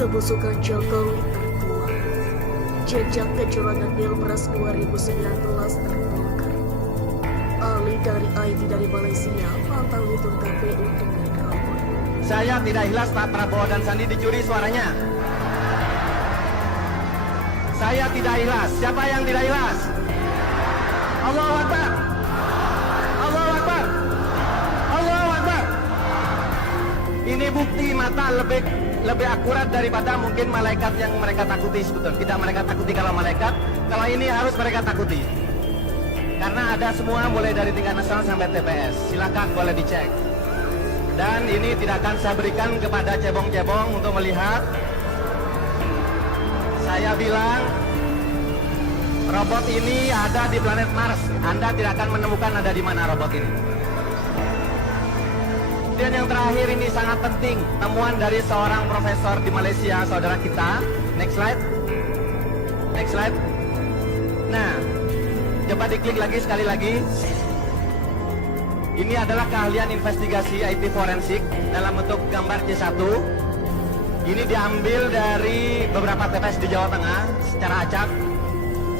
Kebusukan Jokowi terkuak. Jejak kecurangan Pilpres 2019 terbongkar. Ahli dari IT dari Malaysia pantau hitung KPU dengan robot. Saya tidak ikhlas Pak Prabowo dan Sandi dicuri suaranya. Saya tidak ikhlas. Siapa yang tidak ikhlas? Allahu Akbar. Allahu Akbar. Allahu Akbar. Ini bukti mata lebih akurat daripada mungkin malaikat yang mereka takuti sebetulnya. Tidak mereka takuti kalau malaikat, kalau ini harus mereka takuti. Karena ada semua mulai dari tingkat nasional sampai TPS. Silakan boleh dicek. Dan ini tidak akan saya berikan kepada cebong-cebong untuk melihat. Saya bilang robot ini ada di planet Mars. Anda tidak akan menemukan ada di mana robot ini. Dan yang terakhir ini sangat penting, temuan dari seorang profesor di Malaysia, saudara kita. Next slide. Next slide. Nah, coba diklik lagi sekali lagi. Ini adalah keahlian investigasi IT forensik dalam bentuk gambar C1. Ini diambil dari beberapa TPS di Jawa Tengah secara acak.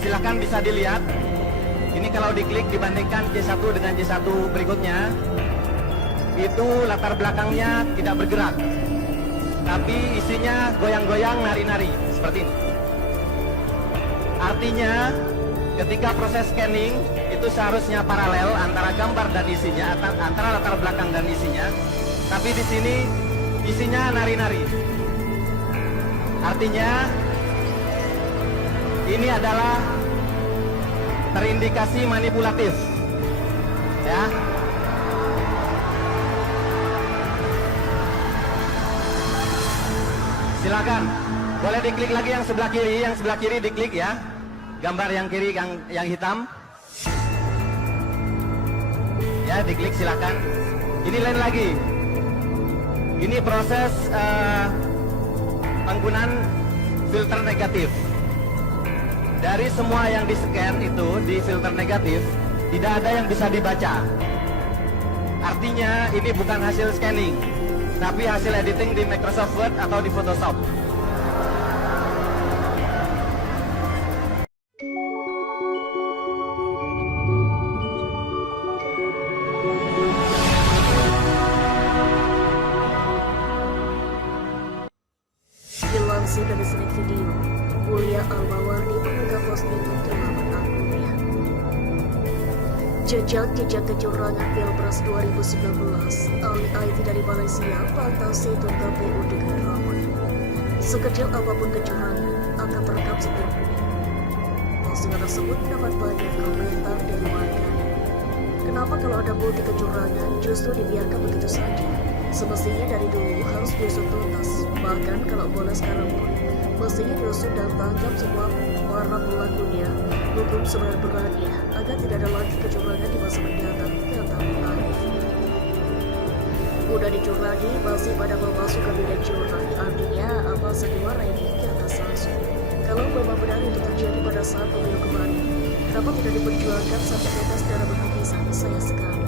Silahkan bisa dilihat. Ini kalau diklik dibandingkan C1 dengan C1 berikutnya, itu latar belakangnya tidak bergerak, tapi isinya goyang-goyang, nari-nari seperti ini. Artinya ketika proses scanning itu seharusnya paralel antara gambar dan isinya, antara latar belakang dan isinya, tapi di sini isinya nari-nari. Artinya ini adalah terindikasi manipulatif, ya. Silakan, boleh diklik lagi yang sebelah kiri diklik ya. Gambar yang kiri yang hitam. Ya, diklik silakan. Ini lain lagi. Ini proses penggunaan filter negatif. Dari semua yang di-scan itu di filter negatif, tidak ada yang bisa dibaca. Artinya ini bukan hasil scanning, tapi hasil editing di Microsoft Word atau di Photoshop. Dilansir dari Snake Video, Mulia Al-Mawardi mengunggah postingan ke laman akunnya. Jejak kecurangan Pilpres 2019, ahli IT dari Malaysia pantau situng KPU dengan robot. Sekecil apapun kecurangan akan terekam setiap menit. Postingan tersebut mendapat banyak komentar dari warganet. Kenapa kalau ada bukti kecurangan justru dibiarkan begitu saja? Semestinya dari dulu harus diusut tuntas. Bahkan kalau boleh sekarang pun, mestinya diusut dan tangkap semua para pelakunya, hukum seberat-beratnya, agar tidak ada lagi kecurangan di masa mendatang, kata Arif. Udah dicurangi, masih pada memasuk kabinet curang. Artinya apa sandiwara ini, kata Samsul. Kalau memang benar itu terjadi pada saat pemilu kemarin, kenapa tidak diperjuangkan sampai tetes darah berhabisan? Saya sekali.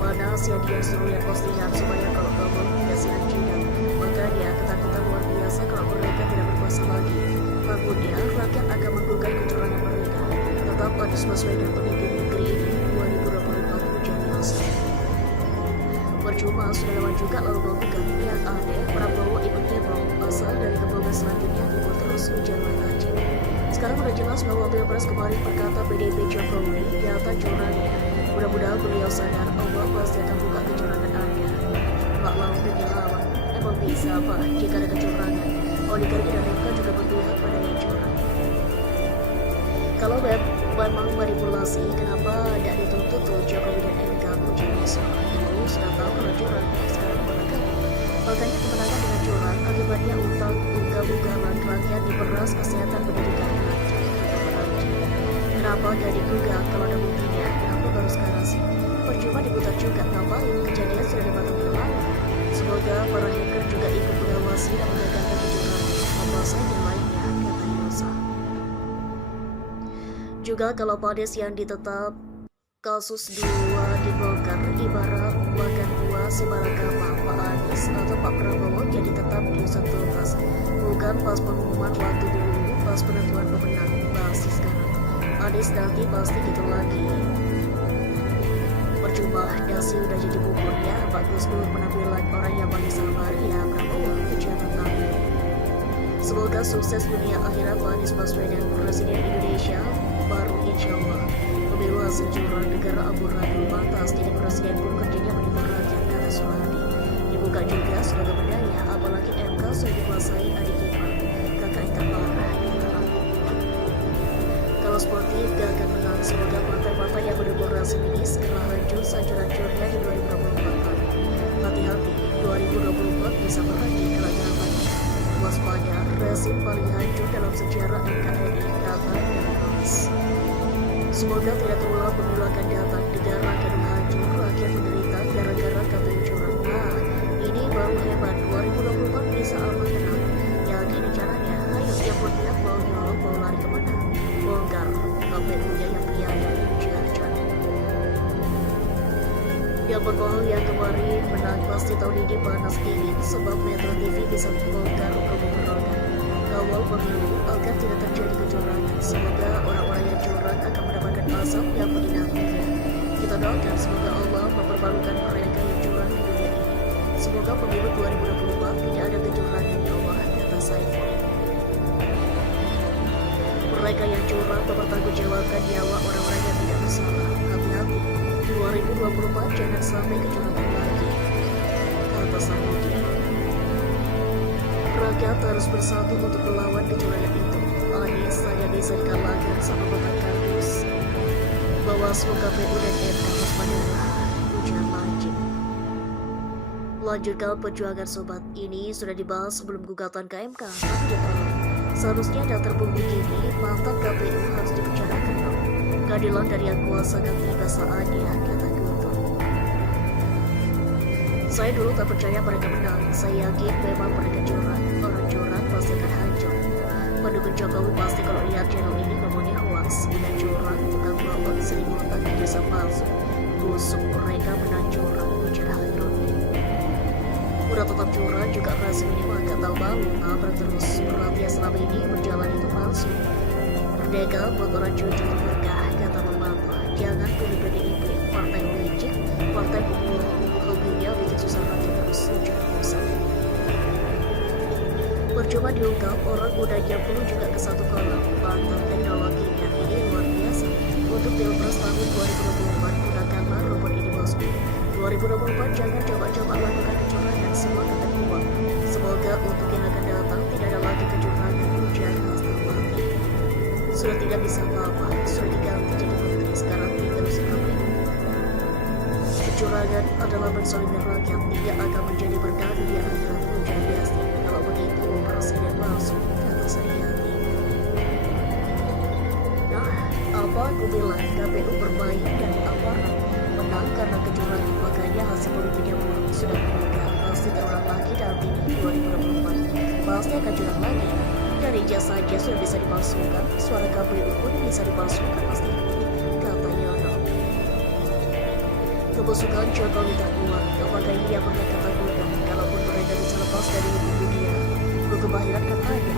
Mana si dia suruh lihat postingan supaya kalau kamu tidak siap jidat. Makanya ketakutan luar biasa kalau mereka tidak berkuasa lagi. Takutnya rakyat akan menggugat kecurangan mereka. Tetap Anies Baswedan pemimpin negeri ini 2024 menjadi masa. Percuma sudah lewat juga lalu menggugat. Yang aneh, Prabowo ikut nyemplung asal dari kebanggaan selanjutnya dibuat terus menjalan aja. Sekarang udah jelas bahwa Pilpres kemarin perkata PDIP Jokowi nyata curangnya. Mudah-mudahan beliau sadar Allah pasti akan buka kecurangan Anda. Mbak lawan dengan lawan, emang bisa apa jika ada kecurangan? Oligarki dan MK juga berpihak pada yang curang. Kalau memang manipulasi, kenapa tidak dituntut tuh Jokowi dan MK menjadi seorang dulu sudah tahu kalau curang, sekarang menangkap. Makanya kemenangan dengan curang akibatnya utang ugal-ugalan rakyat diperas, kesehatan pendidikan lancar. Kenapa gak digugat kalau ada buktinya? Kenapa baru sekarang sih? Percuma diputar juga, ngapain? Kejadian sudah 5 tahun yang lalu. Semoga para hacker juga ikut mengawasi dan menegakkan kecurangan. Apa saja lainnya, kata Yosa. Juga kalau Pades yang ditetap kasus 2 dibongkar, ibarat makan buah sebaragama Pak Anies atau Pak Prabowo jadi tetap diusut tuntas. Bukan Bahkan pas pengumuman waktu dulu, pas penentuan pemenang, pasti sekarang Anies nanti pasti gitu lagi. Percuma, nasi udah jadi buburnya. Bagus dulu penampilan orang yang paling sabar, ya Prabowo, ucapan kami. Semoga sukses dunia akhirat Anies Baswedan, Presiden Indonesia baru insya Allah. Pemilu hasil curang, negara amburadul pantas, jadi presiden pun kerjanya menipu rakyat, kata Soehardi. Dibuka juga sebagai berdaya, apalagi MK sudah dikuasai adik ipar, kakak tingkat marah, kata. Kalau sportif gak akan menang, semoga partai-partai yang berdemokrasi ini segera hancur sehancur-hancurnya di 2024. Hati-hati, 2024 bisa berhenti kelagapannya. Waspada, rezim paling hancur dalam sejarah NKRI, kata Anies. Semoga tidak terulang pemilu akan datang, negara akan hancur, rakyat menderita gara-gara KPU curang. Nah, ini baru hebat, 2024 bisa aman tenang. Ya gini caranya, ayo siap berniat mau nyolong, mau lari kemana? Bongkar KPU-nya yang piada, ujar. Yang berbohong yang kemarin menang pasti tahun ini panas dingin, sebab Metro TV bisa membongkar kebohongan. Kawal pemilu agar tidak terjadi kecurangan. Semoga orang-orang yang curang akan mendapatkan azab yang menyenangkannya. Kita doakan semoga Allah mempermalukan mereka yang curang di dunia ini. Semoga pemilu 2024 tidak ada kecurangan, ya Allah, kata Saiful. Mereka yang curang mempertanggungjawabkan nyawa orang-orang yang tidak bersalah. Hati-hati, 2024 jangan sampai kecurangan lagi, kata Samudi. Rakyat harus bersatu untuk melawan kecurangan itu. Anies hanya bisa dikalahkan sama kotak kardus. Bawaslu, KPU dan MK harus menyerah, ujar Majid. Lanjutkan perjuangan sobat, ini sudah dibahas sebelum gugatan ke MK, tapi ditolak. Seharusnya ada terbukti gini, mantan KPU harus dibicarakan dong. Keadilan dari yang kuasa dan tiba saatnya, kata Guntur. Saya dulu tak percaya mereka menang. Saya yakin memang mereka curang. Orang curang pasti akan hancur. Pendukung Jokowi pasti kalau lihat channel ini ngomongnya hoax. Bila curang, bukan bohong, sering otak jasa palsu. Busuk mereka menang curang, ujar Hairul. Udah tetap curang juga rasa minimal gak tahu malu. Nabrak terus, berarti selama ini berjalan itu palsu. Merdeka buat orang jujur berkah, kata pembantu. Jangan pilih PDIP, partai licik, partai pembohong. Hobinya bikin susah rakyat terus, ujar Musa. Percuma diungkap, orang udah nyambung juga ke satu kolam. Mantap teknologinya, ini luar biasa. Untuk Pilpres tahun 2024, gunakanlah robot ini bosku. 2024 jangan coba-coba lakukan kecurangan, semua akan kuat. Semoga untuk yang akan datang tidak ada lagi kecurangan, ujar Hastawati. Sudah tidak bisa apa-apa, sudah diganti jadi menteri, sekarang tinggal usaha KPU. Kecurangan adalah mensolimir rakyat, tidak akan menjadi berkah di akhirat, ujar Biasti. Kalau begitu, presiden langsung, kata Sariyati. Nah, apa aku bilang, KPU bermain dan aparat menang karena kecurangan, makanya hasil politiknya buruk. Sudah menduga pasti terulang lagi nanti di 2024, pasti akan curang lagi. Dari jasa saja sudah bisa dipalsukan, suara KPU pun bisa dipalsukan pasti, kata Yono. Kebusukan Jokowi terkuat, apakah ia pernah ketakutan? Kalaupun mereka bisa lepas dari hukum dia, hukum akhirat kan ada.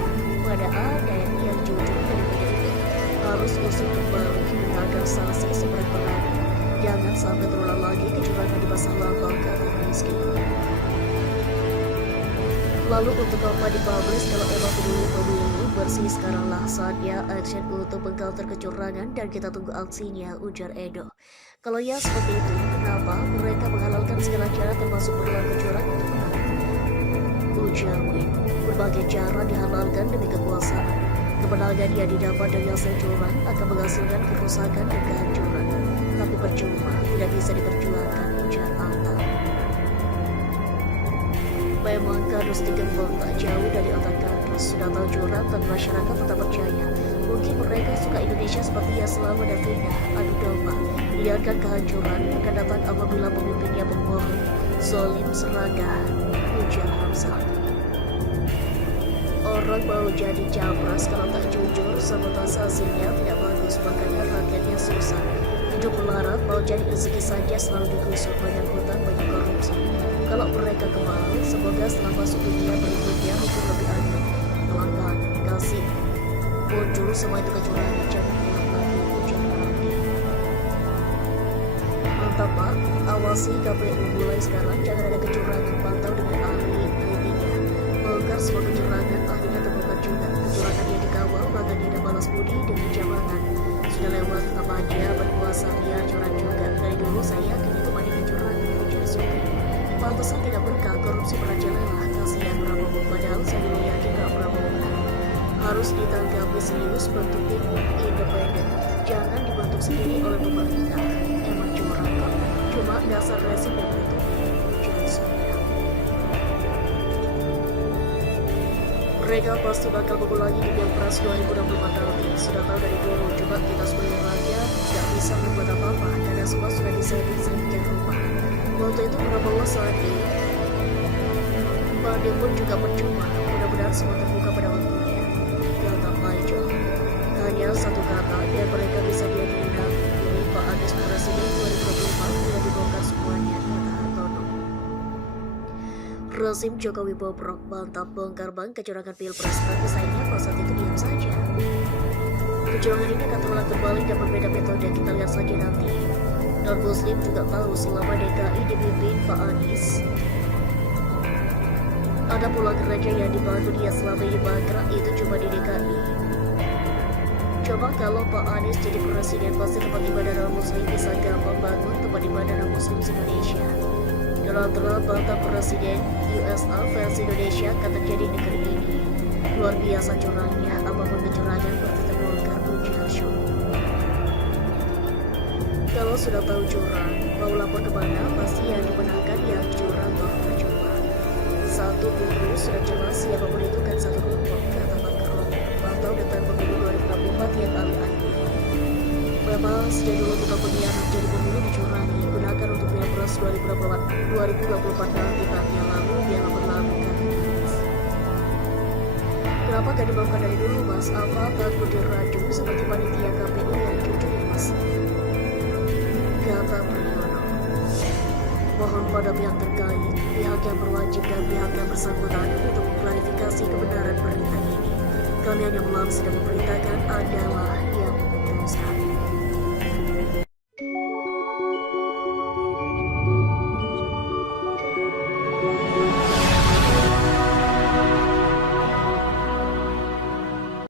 Pada ada yang jujur dari PDIP harus usut kembali menangkan sanksi seberat berat. Jangan sampai terulang lagi kecurangan di masa lampau, kata Rizky. Lalu untuk apa dipublish kalau emang peduli pemilu bersih, sekaranglah saatnya action untuk mengcounter kecurangan dan kita tunggu aksinya, ujar Edo. Kalau ya seperti itu, kenapa mereka menghalalkan segala cara termasuk berulang kecurangan untuk menang? Ujar Win, berbagai cara dihalalkan demi kekuasaan. Kemenangan yang didapat dari hasil curang akan menghasilkan kerusakan dan kehancuran. Tapi percuma, tidak bisa diperjuangkan, ujar Alta. Memang kardus digembok tak jauh dari otak kardus. Sudah tahu curang dan masyarakat tetap percaya. Mungkin mereka suka Indonesia seperti yang selalu dan pindah, adu domba. Biarkan kehancuran akan datang apabila pemimpinnya berbohong, zolim, seragah, ujar Hamzah. Orang mau jadi capres kalau tak jujur, sabotase hasilnya tidak bagus, makanya rakyatnya susah. Hidup melarat, mau jadi rezeki saja selalu digusur, banyak hutang, banyak korupsi. Kalau mereka kembali, semoga setelah masuk dunia berikutnya hukum lebih adil. Telah semua itu kecurangan, jangan ulang lagi, ujar Andi. Mantap Pak, awasi KPU mulai sekarang, jangan ada kecurangan, pantau dengan ahli IT-nya. Bongkar semua kecurangan, ahlinya terbongkar juga. Kecurangan yang dikawal, maka dia ada balas budi dengan jabatan. Sudah lewat tetap aja berkuasa, dia curang juga. Dari dulu saya yakin itu banyak kecurangan, ujar Supri. Pantesan tidak berkah, korupsi merajalela, kasihan Prabowo. Padahal saya dulu yakin Kak Prabowo harus ditanggapi serius, bentuk tim independen. Jangan dibentuk sendiri oleh pemerintah. Emang curang kok, cuma dasar rezim yang begitu. Ujar Supri. Mereka pasti bakal kumpul lagi di Pilpres 2024 nanti. Sudah tahu dari dulu, coba kita sebagai rakyat tidak bisa berbuat apa-apa karena semua sudah disetting sedemikian rupa. Waktu itu Prabowo saat ini, banding pun juga percuma. Mudah-mudahan semua terbuka pada waktunya. Kata Maijo, hanya satu kata biar mereka bisa diadilkan. Ini Pak Anies Presiden 2024 tidak dibongkar semuanya, kata Hartono. Rezim Jokowi bobrok, mantap bongkar bank kecurangan Pilpres, tapi sayangnya pada saat itu diam saja. Kecurangan ini akan terulang kembali dan berbeda metode, kita lihat saja nanti. Non-Muslim juga tahu selama DKI dipimpin Pak Anies, ada pula gereja yang dibantu dia selama ini bangkrut, itu cuma di DKI. Coba kalau Pak Anies jadi presiden, pasti tempat ibadah non-Muslim bisa gampang bangun tempat ibadah non-Muslim Indonesia. Donald Trump bantah presiden USA versi Indonesia akan terjadi di negeri ini. Luar biasa curangnya, apapun kecurangan pasti terbongkar, ujar Syul. Kalau sudah tahu curang, mau lapor kemana? Pasti yang dimenangkan yang curang toh percuma. Satu guru sudah jelas siapapun itu kan satu kelompok, kata Pak Karot. Pantau data pemilu 2024 yang alih-alih. Memang sejak dulu tukang pengkhianat jadi pemilu dicurangi, gunakan untuk Pilpres 2024 nanti tahun lalu biar berlalu, kata Anies. Kenapa gak dibawakan dari dulu Mas? Apa takut diracun seperti panitia KPU yang jujur ya Mas? Kata Priyono. Mohon pada pihak terkait, pihak yang berwajib dan pihak yang bersangkutan untuk mengklarifikasi kebenaran berita ini. Kami hanya melangsung dan memberitakan adalah